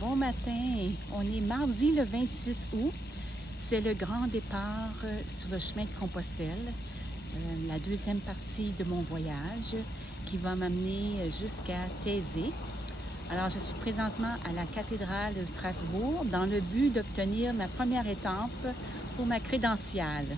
Bon matin, on est mardi le 26 août. C'est le grand départ sur le chemin de Compostelle, la deuxième partie de mon voyage qui va m'amener jusqu'à Thésée. Alors, je suis présentement à la cathédrale de Strasbourg dans le but d'obtenir ma première étape pour ma crédentiale.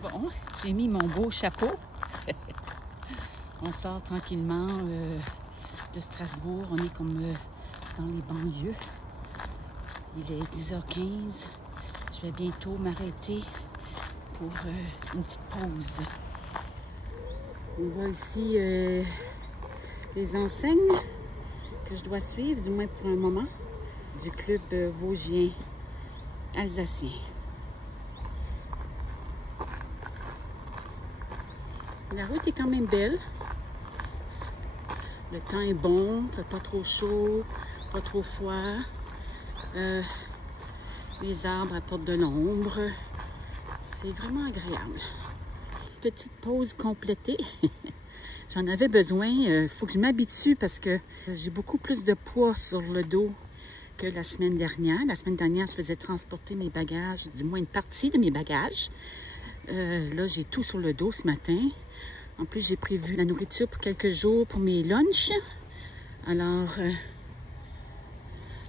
Bon, j'ai mis mon beau chapeau. On sort tranquillement de Strasbourg. On est comme dans les banlieues. Il est 10h15. Je vais bientôt m'arrêter pour une petite pause. On voit ici les enseignes que je dois suivre, du moins pour un moment, du club vosgien alsacien. La route est quand même belle. Le temps est bon, pas trop chaud, pas trop froid. Les arbres apportent de l'ombre. C'est vraiment agréable. Petite pause complétée. J'en avais besoin. Il faut que je m'habitue parce que j'ai beaucoup plus de poids sur le dos que la semaine dernière. La semaine dernière, je faisais transporter mes bagages, du moins une partie de mes bagages. Là, j'ai tout sur le dos ce matin. En plus, j'ai prévu la nourriture pour quelques jours pour mes lunchs. Alors,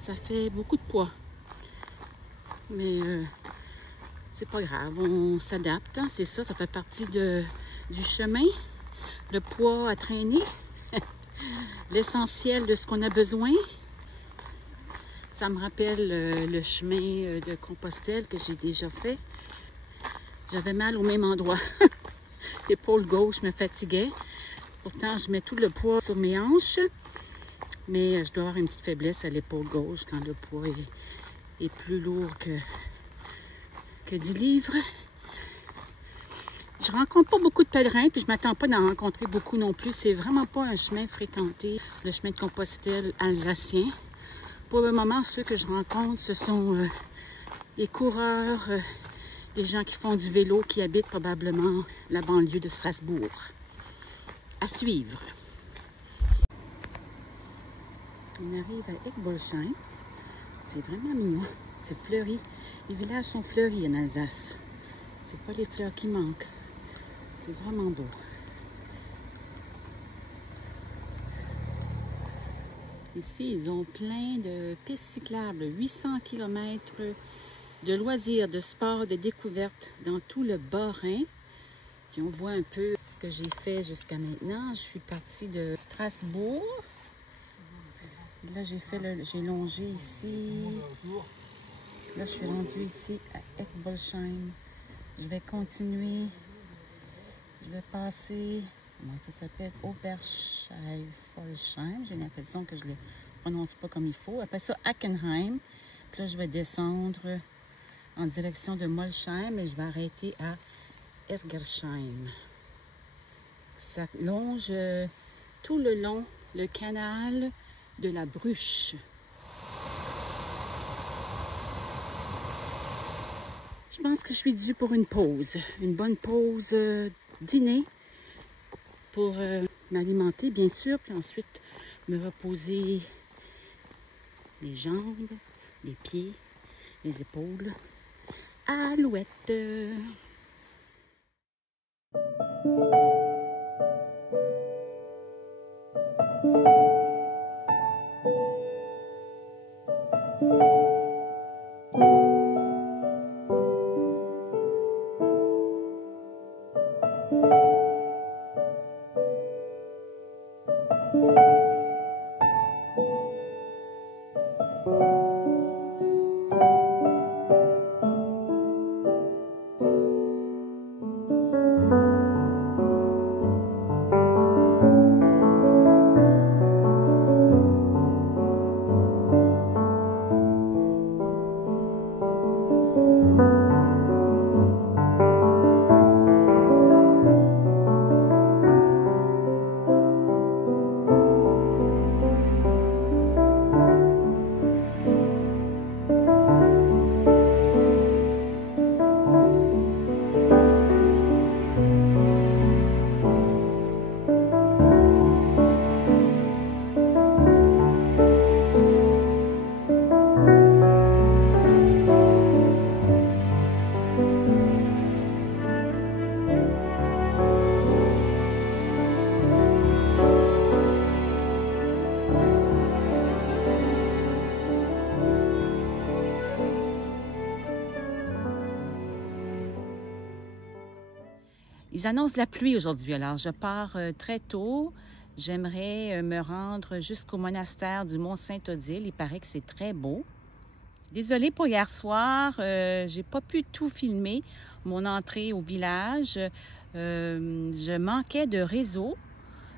ça fait beaucoup de poids. Mais c'est pas grave, on s'adapte. Hein, c'est ça, ça fait partie du chemin. Le poids à traîner. L'essentiel de ce qu'on a besoin. Ça me rappelle le chemin de Compostelle que j'ai déjà fait. J'avais mal au même endroit. L'épaule gauche me fatiguait. Pourtant, je mets tout le poids sur mes hanches. Mais je dois avoir une petite faiblesse à l'épaule gauche quand le poids est plus lourd que 10 livres. Je rencontre pas beaucoup de pèlerins, puis je m'attends pas d'en rencontrer beaucoup non plus. C'est vraiment pas un chemin fréquenté, le chemin de Compostelle alsacien. Pour le moment, ceux que je rencontre, ce sont les coureurs, des gens qui font du vélo, qui habitent probablement la banlieue de Strasbourg. À suivre. On arrive à Eckbolsheim. C'est vraiment mignon. C'est fleuri. Les villages sont fleuris en Alsace. C'est pas les fleurs qui manquent. C'est vraiment beau. Ici, ils ont plein de pistes cyclables. 800 km de loisirs, de sports, de découvertes dans tout le Bas-Rhin. Puis on voit un peu ce que j'ai fait jusqu'à maintenant. Je suis partie de Strasbourg. Là, j'ai longé ici. Là, je suis rendue ici à Eckbolsheim. Je vais continuer. Je vais passer, comment ça s'appelle? Oberschleifolsheim. J'ai l'impression que je ne le prononce pas comme il faut. Après ça, Ackenheim. Puis là, je vais descendre en direction de Molsheim et je vais arrêter à Ergersheim. Ça longe tout le long le canal de la Bruche. Je pense que je suis due pour une pause. Une bonne pause dîner pour m'alimenter, bien sûr, puis ensuite me reposer les jambes, les pieds, les épaules. Alouette! Ils annoncent la pluie aujourd'hui, alors je pars très tôt. J'aimerais me rendre jusqu'au monastère du Mont-Saint-Odile. Il paraît que c'est très beau. Désolée pour hier soir, j'ai pas pu tout filmer, mon entrée au village. Je manquais de réseau.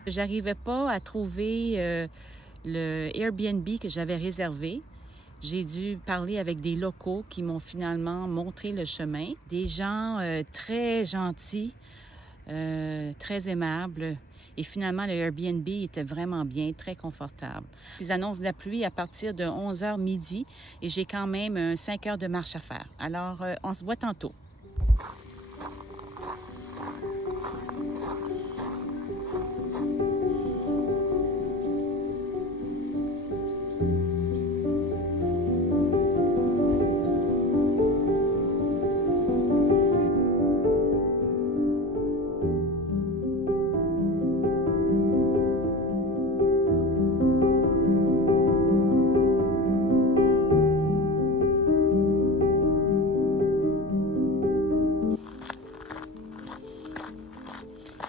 J'arrivais pas à trouver le Airbnb que j'avais réservé. J'ai dû parler avec des locaux qui m'ont finalement montré le chemin. Des gens très gentils, très aimables. Et finalement, le Airbnb était vraiment bien, très confortable. Ils annoncent la pluie à partir de 11h midi et j'ai quand même 5 heures de marche à faire. Alors, on se voit tantôt.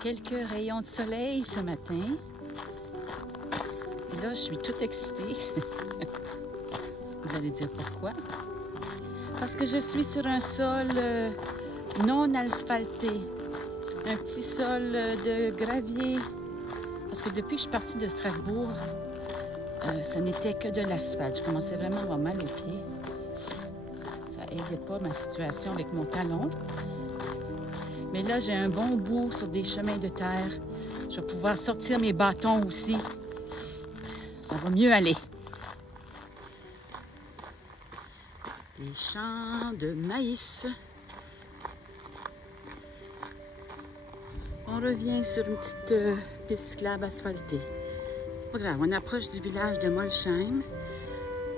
Quelques rayons de soleil ce matin. Et là, je suis toute excitée. Vous allez dire pourquoi? Parce que je suis sur un sol non asphalté. Un petit sol de gravier. Parce que depuis que je suis partie de Strasbourg, ça n'était que de l'asphalte. Je commençais vraiment à avoir mal aux pieds. Ça n'aidait pas ma situation avec mon talon. Mais là, j'ai un bon bout sur des chemins de terre. Je vais pouvoir sortir mes bâtons aussi. Ça va mieux aller. Des champs de maïs. On revient sur une petite piste cyclable asphaltée. C'est pas grave, on approche du village de Molsheim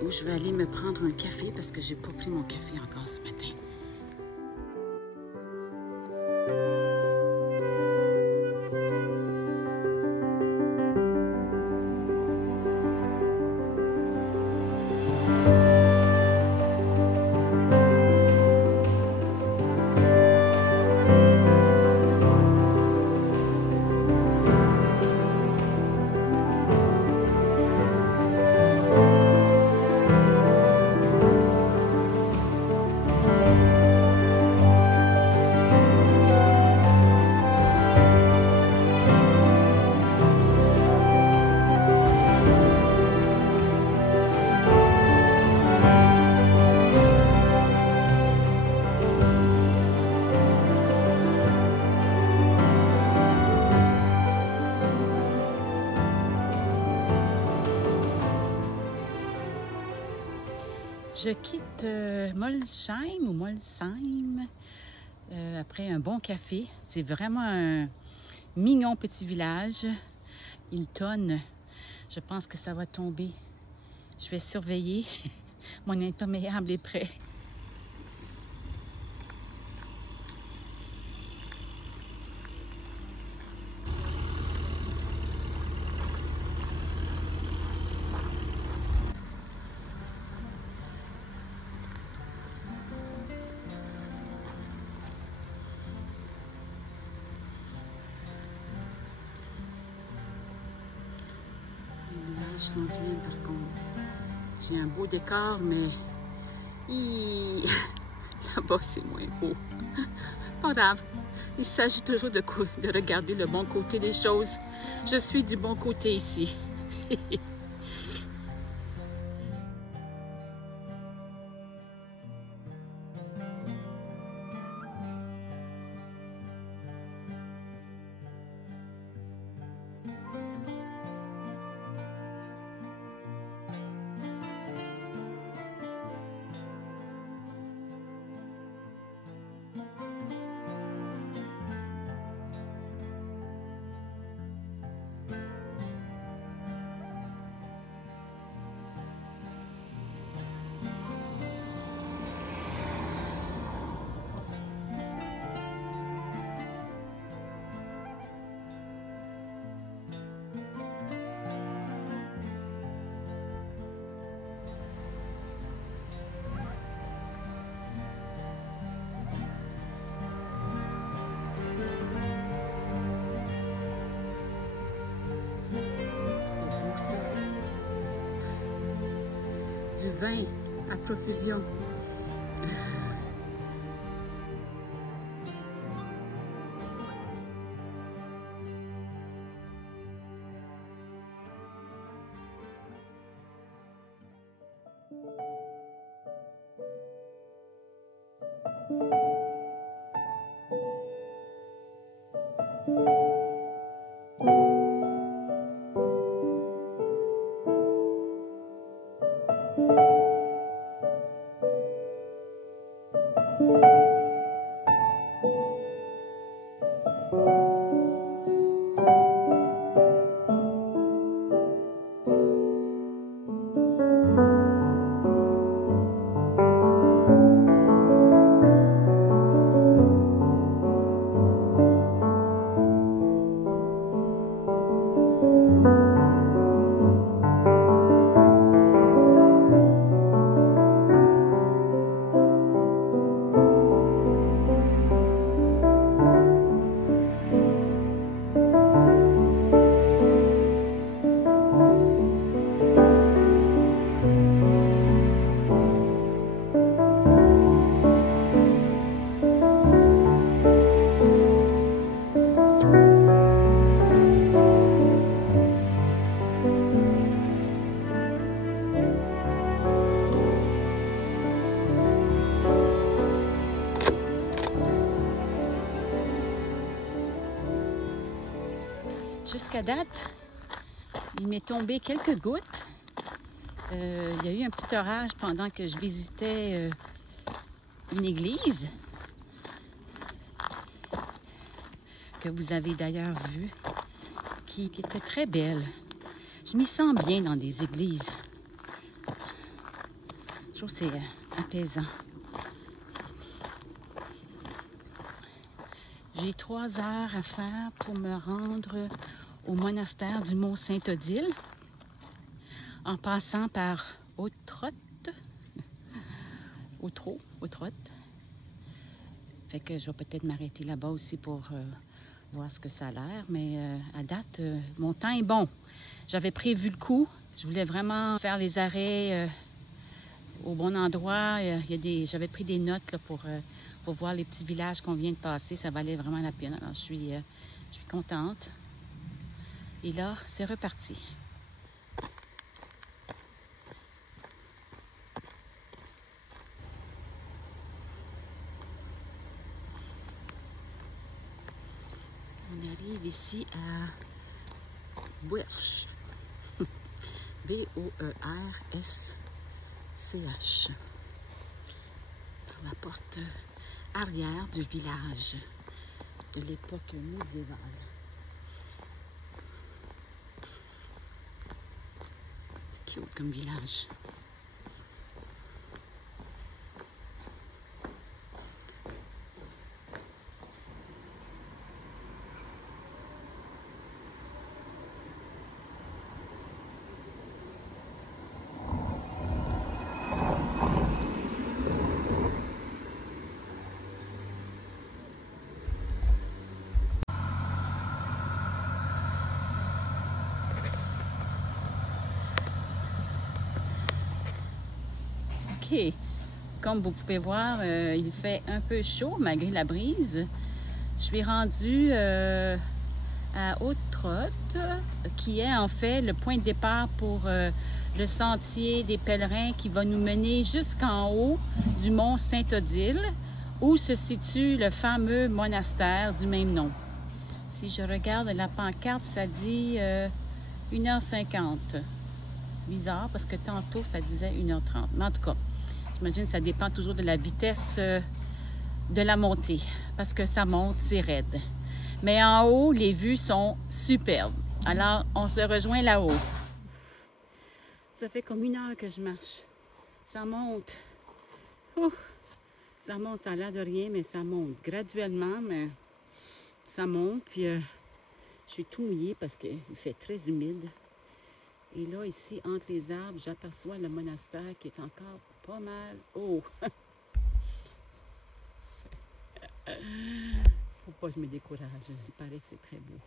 où je vais aller me prendre un café parce que j'ai pas pris mon café encore ce matin. Je quitte Molsheim ou Molsheim après un bon café. C'est vraiment un mignon petit village. Il tonne. Je pense que ça va tomber. Je vais surveiller. Mon imperméable est prêt. Je s'en viens par contre. J'ai un beau décor, mais là-bas c'est moins beau. Pas grave. Il s'agit toujours de regarder le bon côté des choses. Je suis du bon côté ici. du vin à profusion. Jusqu'à date, il m'est tombé quelques gouttes. Il y a eu un petit orage pendant que je visitais une église que vous avez d'ailleurs vue, qui était très belle. Je m'y sens bien dans des églises. Je trouve que c'est apaisant. J'ai 3 heures à faire pour me rendre au monastère du Mont Sainte-Odile, en passant par Autrotte. Fait que je vais peut-être m'arrêter là-bas aussi pour voir ce que ça a l'air. Mais à date, mon temps est bon. J'avais prévu le coup. Je voulais vraiment faire les arrêts au bon endroit. J'avais pris des notes là, pour voir les petits villages qu'on vient de passer. Ça valait vraiment la peine. Alors, je suis contente. Et là, c'est reparti. On arrive ici à Bwersch. B-O-E-R-S-C-H. Par la porte arrière du village de l'époque médiévale. C'est cute comme village. OK. Comme vous pouvez voir, il fait un peu chaud malgré la brise. Je suis rendue à Autrotte, qui est en fait le point de départ pour le sentier des pèlerins qui va nous mener jusqu'en haut du mont Sainte-Odile, où se situe le fameux monastère du même nom. Si je regarde la pancarte, ça dit 1h50. Bizarre, parce que tantôt, ça disait 1h30. Mais en tout cas, j'imagine que ça dépend toujours de la vitesse de la montée, parce que ça monte, c'est raide. Mais en haut, les vues sont superbes. Alors, on se rejoint là-haut. Ça fait comme 1 heure que je marche. Ça monte. Ouf. Ça monte, ça a l'air de rien, mais ça monte graduellement, mais ça monte. Puis, je suis tout mouillée parce qu'il fait très humide. Et là, ici, entre les arbres, j'aperçois le monastère qui est encore pas mal haut. Faut pas que je me décourage. Il paraît que c'est très beau.